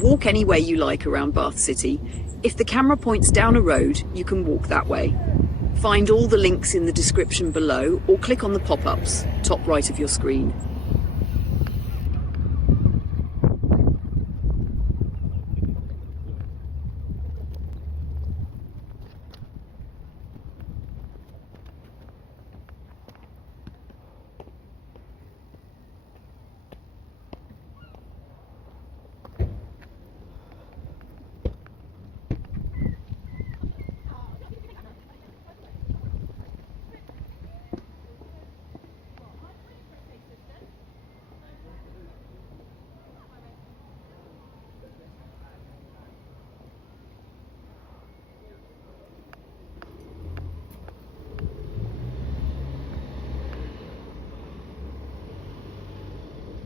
Walk anywhere you like around Bath City. If the camera points down a road, you can walk that way. Find all the links in the description below or click on the pop-ups, top right of your screen.